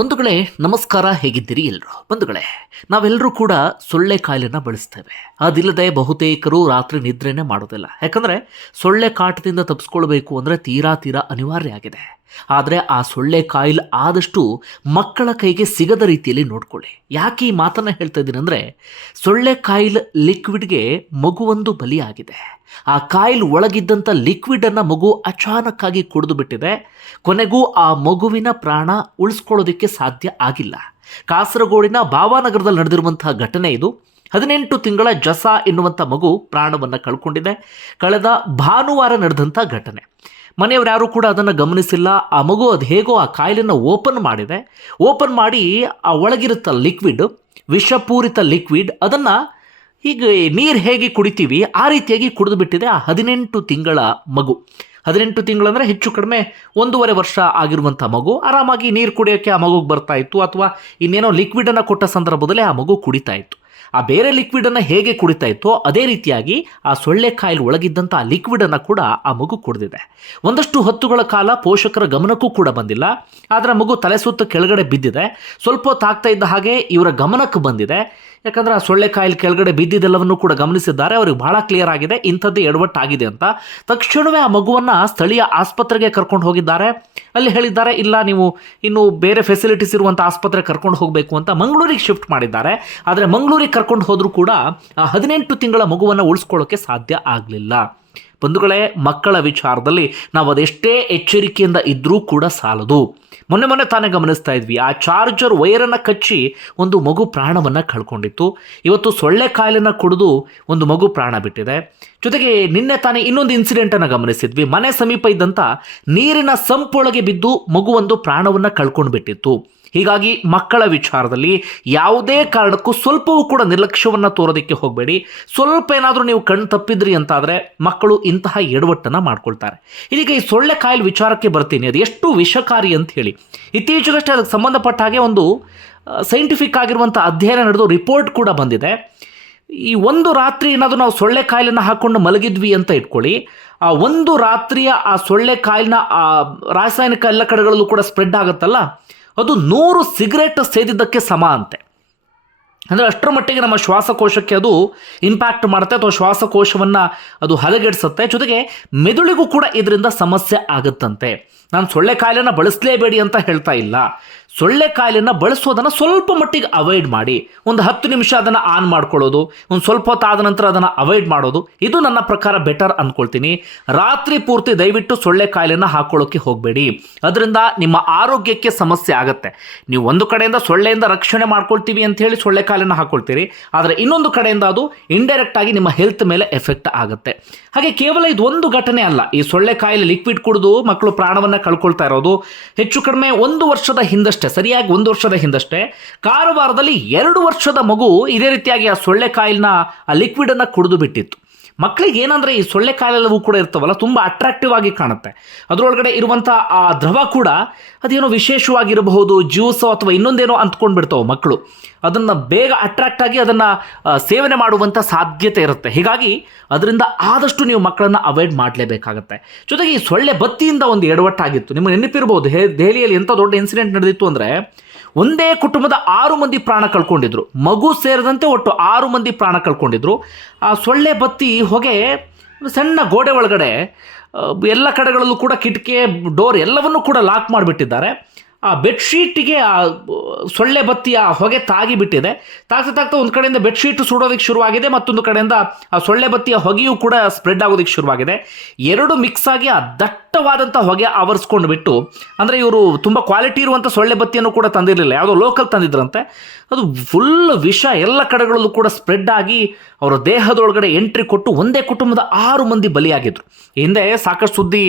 ಬಂಧುಗಳೇ, ನಮಸ್ಕಾರ, ಹೇಗಿದ್ದೀರಿ ಎಲ್ಲರೂ ಬಂಧುಗಳೇ ನಾವೆಲ್ಲರೂ ಕೂಡ ಸೊಳ್ಳೆ ಕಾಯಿಲೆನ ಬಳಸ್ತೇವೆ. ಅದಿಲ್ಲದೆ ಬಹುತೇಕರು ರಾತ್ರಿ ನಿದ್ರೆನೇ ಮಾಡೋದಿಲ್ಲ. ಯಾಕಂದರೆ ಸೊಳ್ಳೆ ಕಾಟದಿಂದ ತಪ್ಪಿಸ್ಕೊಳ್ಬೇಕು ಅಂದರೆ ತೀರಾ ತೀರಾ ಅನಿವಾರ್ಯ ಆಗಿದೆ. ಆದರೆ ಆ ಸೊಳ್ಳೆ ಕಾಯಿಲ್ ಆದಷ್ಟು ಮಕ್ಕಳ ಕೈಗೆ ಸಿಗದ ರೀತಿಯಲ್ಲಿ ನೋಡ್ಕೊಳ್ಳಿ. ಯಾಕೆ ಈ ಮಾತನ್ನು ಹೇಳ್ತಾ ಇದ್ದೀನಿ ಅಂದರೆ ಸೊಳ್ಳೆ ಕಾಯಿಲ್ ಲಿಕ್ವಿಡ್ಗೆ ಮಗುವೊಂದು ಬಲಿಯಾಗಿದೆ. ಆ ಕಾಯಿಲ್ ಒಳಗಿದ್ದಂಥ ಲಿಕ್ವಿಡನ್ನು ಮಗು ಅಚಾನಕ್ಕಾಗಿ ಕುಡಿದು ಬಿಟ್ಟಿದೆ. ಕೊನೆಗೂ ಆ ಮಗುವಿನ ಪ್ರಾಣ ಉಳಿಸ್ಕೊಳ್ಳೋದಕ್ಕೆ ಸಾಧ್ಯ ಆಗಿಲ್ಲ. ಕಾಸರಗೋಡಿನ ಭಾವಾನಗರದಲ್ಲಿ ನಡೆದಿರುವಂತಹ ಘಟನೆ ಇದು. ಹದಿನೆಂಟು ತಿಂಗಳ ಜಸ ಎನ್ನುವಂಥ ಮಗು ಪ್ರಾಣವನ್ನು ಕಳ್ಕೊಂಡಿದೆ. ಕಳೆದ ಭಾನುವಾರ ನಡೆದಂಥ ಘಟನೆ. ಮನೆಯವರು ಯಾರೂ ಕೂಡ ಅದನ್ನು ಗಮನಿಸಿಲ್ಲ. ಆ ಮಗು ಅದು ಹೇಗೋ ಆ ಕಾಯಿಲೆಯನ್ನು ಓಪನ್ ಮಾಡಿದೆ. ಓಪನ್ ಮಾಡಿ ಆ ಒಳಗಿರುತ್ತ ಲಿಕ್ವಿಡ್, ವಿಷಪೂರಿತ ಲಿಕ್ವಿಡ್ ಅದನ್ನು ಈಗ ನೀರು ಹೇಗೆ ಕುಡಿತೀವಿ ಆ ರೀತಿಯಾಗಿ ಕುಡಿದು ಬಿಟ್ಟಿದೆ ಆ ಹದಿನೆಂಟು ತಿಂಗಳ ಮಗು. ಹದಿನೆಂಟು ತಿಂಗಳಂದರೆ ಹೆಚ್ಚು ಕಡಿಮೆ ಒಂದೂವರೆ ವರ್ಷ ಆಗಿರುವಂಥ ಮಗು. ಆರಾಮಾಗಿ ನೀರು ಕುಡಿಯೋಕ್ಕೆ ಆ ಮಗುಗೆ ಬರ್ತಾ ಇತ್ತು ಅಥವಾ ಇನ್ನೇನೋ ಲಿಕ್ವಿಡನ್ನು ಕೊಟ್ಟ ಸಂದರ್ಭದಲ್ಲಿ ಆ ಮಗು ಕುಡಿತಾ ಇತ್ತು. ಆ ಬೇರೆ ಲಿಕ್ವಿಡನ್ನು ಹೇಗೆ ಕುಡಿತಾ ಇತ್ತೋ ಅದೇ ರೀತಿಯಾಗಿ ಆ ಸೊಳ್ಳೆ ಕಾಯಿಲೆ ಒಳಗಿದ್ದಂಥ ಆ ಲಿಕ್ವಿಡನ್ನು ಕೂಡ ಆ ಮಗು ಕುಡಿದಿದೆ. ಒಂದಷ್ಟು ಹೊತ್ತುಗಳ ಕಾಲ ಪೋಷಕರ ಗಮನಕ್ಕೂ ಕೂಡ ಬಂದಿಲ್ಲ. ಆದರೆ ಮಗು ತಲೆ ಸುತ್ತ ಕೆಳಗಡೆ ಬಿದ್ದಿದೆ. ಸ್ವಲ್ಪ ಹೊತ್ತು ಆಗ್ತಾ ಇದ್ದ ಹಾಗೆ ಇವರ ಗಮನಕ್ಕೆ ಬಂದಿದೆ. ಯಾಕಂದ್ರೆ ಆ ಸೊಳ್ಳೆ ಕಾಯಿಲೆ ಕೆಳಗಡೆ ಬಿದ್ದಿದ್ದೆಲ್ಲವನ್ನು ಕೂಡ ಗಮನಿಸಿದ್ದಾರೆ. ಅವ್ರಿಗೆ ಬಹಳ ಕ್ಲಿಯರ್ ಆಗಿದೆ. ಇಂಥದ್ದು ಎಡವಟ್ಟಾಗಿದೆ ಅಂತ. ತಕ್ಷಣವೇ ಆ ಮಗುವನ್ನು ಸ್ಥಳೀಯ ಆಸ್ಪತ್ರೆಗೆ ಕರ್ಕೊಂಡು ಹೋಗಿದ್ದಾರೆ. ಅಲ್ಲಿ ಹೇಳಿದ್ದಾರೆ, ಇಲ್ಲ, ನೀವು ಇನ್ನು ಬೇರೆ ಫೆಸಿಲಿಟೀಸ್ ಇರುವಂಥ ಆಸ್ಪತ್ರೆ ಕರ್ಕೊಂಡು ಹೋಗಬೇಕು ಅಂತ. ಮಂಗಳೂರಿಗೆ ಶಿಫ್ಟ್ ಮಾಡಿದ್ದಾರೆ. ಆದರೆ ಮಂಗಳೂರಿಗೆ ಕರ್ಕೊಂಡು ಹೋದರೂ ಕೂಡ ಹದಿನೆಂಟು ತಿಂಗಳ ಮಗುವನ್ನು ಉಳಿಸ್ಕೊಳ್ಳೋಕ್ಕೆ ಸಾಧ್ಯ ಆಗಲಿಲ್ಲ. ಬಂಧುಗಳೇ, ಮಕ್ಕಳ ವಿಚಾರದಲ್ಲಿ ನಾವು ಅದೆಷ್ಟೇ ಎಚ್ಚರಿಕೆಯಿಂದ ಇದ್ದರೂ ಕೂಡ ಸಾಲದು. ಮೊನ್ನೆ ಮೊನ್ನೆ ತಾನೇ ಗಮನಿಸ್ತಾ ಇದ್ವಿ, ಆ ಚಾರ್ಜರ್ ವೈರನ್ನು ಕಚ್ಚಿ ಒಂದು ಮಗು ಪ್ರಾಣವನ್ನು ಕಳ್ಕೊಂಡಿತ್ತು. ಇವತ್ತು ಸೊಳ್ಳೆ ಕಾಯಿಲೆನ ಕುಡಿದು ಒಂದು ಮಗು ಪ್ರಾಣ ಬಿಟ್ಟಿದೆ. ಜೊತೆಗೆ ನಿನ್ನೆ ತಾನೇ ಇನ್ನೊಂದು ಇನ್ಸಿಡೆಂಟನ್ನು ಗಮನಿಸಿದ್ವಿ, ಮನೆ ಸಮೀಪ ಇದ್ದಂಥ ನೀರಿನ ಸಂಪೊಳಗೆ ಬಿದ್ದು ಮಗುವೊಂದು ಪ್ರಾಣವನ್ನು ಕಳ್ಕೊಂಡು ಬಿಟ್ಟಿತ್ತು ಹೀಗಾಗಿ ಮಕ್ಕಳ ವಿಚಾರದಲ್ಲಿ ಯಾವುದೇ ಕಾರಣಕ್ಕೂ ಸ್ವಲ್ಪವೂ ಕೂಡ ನಿರ್ಲಕ್ಷ್ಯವನ್ನು ತೋರೋದಕ್ಕೆ ಹೋಗಬೇಡಿ. ಸ್ವಲ್ಪ ಏನಾದರೂ ನೀವು ಕಣ್ಣು ತಪ್ಪಿದ್ರಿ ಅಂತಾದರೆ ಮಕ್ಕಳು ಇಂತಹ ಎಡವಟ್ಟನ್ನು ಮಾಡ್ಕೊಳ್ತಾರೆ. ಇದೀಗ ಈ ಸೊಳ್ಳೆ ಕಾಯಿಲೆ ವಿಚಾರಕ್ಕೆ ಬರ್ತೀನಿ. ಅದು ಎಷ್ಟು ವಿಷಕಾರಿ ಅಂತ ಹೇಳಿ. ಇತ್ತೀಚೆಗಷ್ಟೇ ಅದಕ್ಕೆ ಸಂಬಂಧಪಟ್ಟ ಹಾಗೆ ಒಂದು ಸೈಂಟಿಫಿಕ್ ಆಗಿರುವಂಥ ಅಧ್ಯಯನ ನಡೆದು ರಿಪೋರ್ಟ್ ಕೂಡ ಬಂದಿದೆ. ಈ ಒಂದು ರಾತ್ರಿ ಏನಾದರೂ ನಾವು ಸೊಳ್ಳೆ ಕಾಯಿಲೆನ ಹಾಕ್ಕೊಂಡು ಮಲಗಿದ್ವಿ ಅಂತ ಇಟ್ಕೊಳ್ಳಿ. ಆ ಒಂದು ರಾತ್ರಿಯ ಆ ಸೊಳ್ಳೆ ಕಾಯಿಲಿನ, ಆ, ರಾಸಾಯನಿಕ ಎಲ್ಲ ಕಡೆಗಳಲ್ಲೂ ಕೂಡ ಸ್ಪ್ರೆಡ್ ಆಗುತ್ತಲ್ಲ? ಅದು ನೂರು ಸಿಗರೇಟ್ ಸೇದಿದ್ದಕ್ಕೆ ಸಮ ಅಂತೆ. ಅಂದರೆ ಅಷ್ಟರ ಮಟ್ಟಿಗೆ ನಮ್ಮ ಶ್ವಾಸಕೋಶಕ್ಕೆ ಅದು ಇಂಪ್ಯಾಕ್ಟ್ ಮಾಡುತ್ತೆ ಅಥವಾ ಶ್ವಾಸಕೋಶವನ್ನು ಅದು ಹದಗೆಡಿಸುತ್ತೆ. ಜೊತೆಗೆ ಮೆದುಳಿಗೂ ಕೂಡ ಇದರಿಂದ ಸಮಸ್ಯೆ ಆಗುತ್ತಂತೆ. ನಾನು ಸೊಳ್ಳೆ ಕಾಯಿಲೆನ ಬಳಸಲೇಬೇಡಿ ಅಂತ ಹೇಳ್ತಾ ಇಲ್ಲ. ಸೊಳ್ಳೆ ಕಾಯಿಲೆನ ಬಳಸೋದನ್ನು ಸ್ವಲ್ಪ ಮಟ್ಟಿಗೆ ಅವಾಯ್ಡ್ ಮಾಡಿ. ಒಂದು ಹತ್ತು ನಿಮಿಷ ಅದನ್ನು ಆನ್ ಮಾಡ್ಕೊಳ್ಳೋದು, ಒಂದು ಸ್ವಲ್ಪ ಹೊತ್ತು ಆದ ನಂತರ ಅದನ್ನು ಅವಾಯ್ಡ್ ಮಾಡೋದು, ಇದು ನನ್ನ ಪ್ರಕಾರ ಬೆಟರ್ ಅಂದ್ಕೊಳ್ತೀನಿ ರಾತ್ರಿ ಪೂರ್ತಿ ದಯವಿಟ್ಟು ಸೊಳ್ಳೆ ಕಾಯಿಲೆನ ಹಾಕೊಳ್ಳೋಕ್ಕೆ ಹೋಗಬೇಡಿ. ಅದರಿಂದ ನಿಮ್ಮ ಆರೋಗ್ಯಕ್ಕೆ ಸಮಸ್ಯೆ ಆಗುತ್ತೆ. ನೀವು ಒಂದು ಕಡೆಯಿಂದ ಸೊಳ್ಳೆಯಿಂದ ರಕ್ಷಣೆ ಮಾಡ್ಕೊಳ್ತೀವಿ ಅಂತ ಹೇಳಿ ಸೊಳ್ಳೆ ಕಾಯಿಲೆಯನ್ನು ಹಾಕೊಳ್ತೀರಿ. ಆದರೆ ಇನ್ನೊಂದು ಕಡೆಯಿಂದ ಅದು ಇಂಡೈರೆಕ್ಟ್ ಆಗಿ ನಿಮ್ಮ ಹೆಲ್ತ್ ಮೇಲೆ ಎಫೆಕ್ಟ್ ಆಗುತ್ತೆ. ಹಾಗೆ ಕೇವಲ ಇದು ಒಂದು ಘಟನೆ ಅಲ್ಲ. ಈ ಸೊಳ್ಳೆ ಕಾಯಿಲೆ ಲಿಕ್ವಿಡ್ ಕುಡಿದು ಮಕ್ಕಳು ಪ್ರಾಣವನ್ನು ಕಳ್ಕೊಳ್ತಾ ಇರೋದು. ಹೆಚ್ಚು ಕಡಿಮೆ ಒಂದು ವರ್ಷದ ಹಿಂದಷ್ಟೇ ಸರಿಯಾಗಿ ಒಂದು ವರ್ಷದ ಹಿಂದಷ್ಟೇ, ಕಾರವಾರದಲ್ಲಿ ಎರಡು ವರ್ಷದ ಮಗು ಇದೇ ರೀತಿಯಾಗಿ ಆ ಸೊಳ್ಳೆ ಕಾಯಿಲ್ನ, ಆ ಲಿಕ್ವಿಡನ್ನು ಕುಡಿದು ಬಿಟ್ಟಿತ್ತು. ಮಕ್ಕಳಿಗೆ ಏನಂದರೆ ಈ ಸೊಳ್ಳೆ ಕಾಯಿಲೆಲ್ಲವೂ ಕೂಡ ಇರ್ತವಲ್ಲ, ತುಂಬ ಅಟ್ರಾಕ್ಟಿವ್ ಆಗಿ ಕಾಣುತ್ತೆ. ಅದರೊಳಗಡೆ ಇರುವಂಥ ಆ ದ್ರವ ಕೂಡ ಅದೇನೋ ವಿಶೇಷವಾಗಿರಬಹುದು, ಜ್ಯೂಸೋ ಅಥವಾ ಇನ್ನೊಂದೇನೋ ಅಂದ್ಕೊಂಡು ಬಿಡ್ತಾವೆ ಮಕ್ಕಳು ಅದನ್ನು ಬೇಗ ಅಟ್ರಾಕ್ಟ್ ಆಗಿ ಅದನ್ನು ಸೇವನೆ ಮಾಡುವಂಥ ಸಾಧ್ಯತೆ ಇರುತ್ತೆ. ಹೀಗಾಗಿ ಅದರಿಂದ ಆದಷ್ಟು ನೀವು ಮಕ್ಕಳನ್ನು ಅವಾಯ್ಡ್ ಮಾಡಲೇಬೇಕಾಗತ್ತೆ. ಜೊತೆಗೆ ಈ ಸೊಳ್ಳೆ ಬತ್ತಿಯಿಂದ ಒಂದು ಎಡವಟ್ಟಾಗಿತ್ತು. ನಿಮಗೆ ನೆನಪಿರ್ಬೋದು, ಹೇ, ದೆಹಲಿಯಲ್ಲಿ ಎಂಥ ದೊಡ್ಡ ಇನ್ಸಿಡೆಂಟ್ ನಡೆದಿತ್ತು ಅಂದರೆ ಒಂದೇ ಕುಟುಂಬದ ಆರು ಮಂದಿ ಪ್ರಾಣ ಕಳ್ಕೊಂಡಿದ್ರು. ಮಗು ಸೇರಿದಂತೆ ಒಟ್ಟು ಆರು ಮಂದಿ ಪ್ರಾಣ ಕಳ್ಕೊಂಡಿದ್ರು. ಆ ಸೊಳ್ಳೆ ಬತ್ತಿ ಹೊಗೆ ಸಣ್ಣ ಗೋಡೆ ಒಳಗಡೆ ಆ, ಎಲ್ಲ ಕಡೆಗಳಲ್ಲೂ ಕೂಡ ಕಿಟಕಿ ಡೋರ್ ಎಲ್ಲವನ್ನೂ ಕೂಡ ಲಾಕ್ ಮಾಡಿಬಿಟ್ಟಿದ್ದಾರೆ. ಆ ಬೆಡ್ಶೀಟಿಗೆ ಆ ಸೊಳ್ಳೆ ಬತ್ತಿಯ ಹೊಗೆ ತಾಗಿಬಿಟ್ಟಿದೆ. ತಾಗ್ತಾ ತಾಗ್ತಾ ಒಂದು ಕಡೆಯಿಂದ ಬೆಡ್ಶೀಟ್ ಸುಡೋದಕ್ಕೆ ಶುರುವಾಗಿದೆ ಮತ್ತೊಂದು ಕಡೆಯಿಂದ ಆ ಸೊಳ್ಳೆ ಬತ್ತಿಯ ಹೊಗೆಯೂ ಕೂಡ ಸ್ಪ್ರೆಡ್ ಆಗೋದಕ್ಕೆ ಶುರುವಾಗಿದೆ. ಎರಡು ಮಿಕ್ಸ್ ಆಗಿ ಆ ದಟ್ಟವಾದಂಥ ಹೊಗೆ ಆವರಿಸ್ಕೊಂಡು ಬಿಟ್ಟು, ಅಂದರೆ ಇವರು ತುಂಬ ಕ್ವಾಲಿಟಿ ಇರುವಂಥ ಸೊಳ್ಳೆ ಬತ್ತಿಯನ್ನು ಕೂಡ ತಂದಿರಲಿಲ್ಲ. ಯಾವುದೋ ಲೋಕಲ್ ತಂದಿದ್ರಂತೆ. ಅದು ಫುಲ್ ವಿಷ ಎಲ್ಲ ಕಡೆಗಳಲ್ಲೂ ಕೂಡ ಸ್ಪ್ರೆಡ್ ಆಗಿ ಅವರ ದೇಹದೊಳಗಡೆ ಎಂಟ್ರಿ ಕೊಟ್ಟು ಒಂದೇ ಕುಟುಂಬದ ಆರು ಮಂದಿ ಬಲಿಯಾಗಿದ್ದರು ಹಿಂದೆ ಸಾಕಷ್ಟು ಸುದ್ದಿ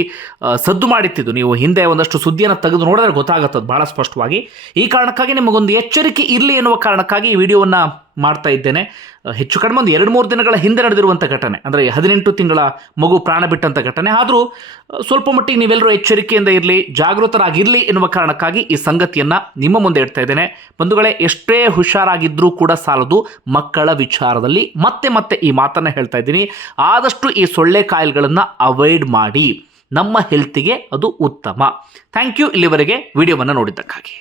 ಸದ್ದು ಮಾಡಿತ್ತಿದ್ದು. ನೀವು ಹಿಂದೆ ಒಂದಷ್ಟು ಸುದ್ದಿಯನ್ನು ತೆಗೆದು ನೋಡಿದ್ರೆ ಗೊತ್ತಾಗುತ್ತದೆ ಭಾಳ ಸ್ಪಷ್ಟವಾಗಿ. ಈ ಕಾರಣಕ್ಕಾಗಿ ನಿಮಗೊಂದು ಎಚ್ಚರಿಕೆ ಇರಲಿ ಎನ್ನುವ ಕಾರಣಕ್ಕಾಗಿ ಈ ವಿಡಿಯೋವನ್ನು ಮಾಡ್ತಾ ಇದ್ದೇನೆ. ಹೆಚ್ಚು ಕಡಿಮೆ ಒಂದು ಎರಡು ಮೂರು ದಿನಗಳ ಹಿಂದೆ ನಡೆದಿರುವಂಥ ಘಟನೆ, ಅಂದರೆ ಹದಿನೆಂಟು ತಿಂಗಳ ಮಗು ಪ್ರಾಣ ಬಿಟ್ಟಂಥ ಘಟನೆ. ಆದರೂ ಸ್ವಲ್ಪ ಮಟ್ಟಿಗೆ ನೀವೆಲ್ಲರೂ ಎಚ್ಚರಿಕೆಯಿಂದ ಇರಲಿ, ಜಾಗೃತರಾಗಿರಲಿ ಎನ್ನುವ ಕಾರಣಕ್ಕಾಗಿ ಈ ಸಂಗತಿಯನ್ನು ನಿಮ್ಮ ಮುಂದೆ ಇಡ್ತಾ ಇದ್ದೇನೆ. ಬಂಧುಗಳೇ, ಎಷ್ಟೇ ಹುಷಾರಾಗಿದ್ದರೂ ಕೂಡ ಸಾಲದು ಮಕ್ಕಳ ವಿಚಾರದಲ್ಲಿ ಮತ್ತೆ ಮತ್ತೆ ಈ ಮಾತನ್ನು ಹೇಳ್ತಾ ಇದ್ದೀನಿ. ಆದಷ್ಟು ಈ ಸೊಳ್ಳೆ ಕಾಯಿಲೆಗಳನ್ನು ಅವಾಯ್ಡ್ ಮಾಡಿ. ನಮ್ಮ ಹೆಲ್ತಿಗೆ ಅದು ಉತ್ತಮ. ಥ್ಯಾಂಕ್ ಯು ಇಲ್ಲಿವರೆಗೆ ವಿಡಿಯೋವನ್ನು ನೋಡಿದ್ದಕ್ಕಾಗಿ.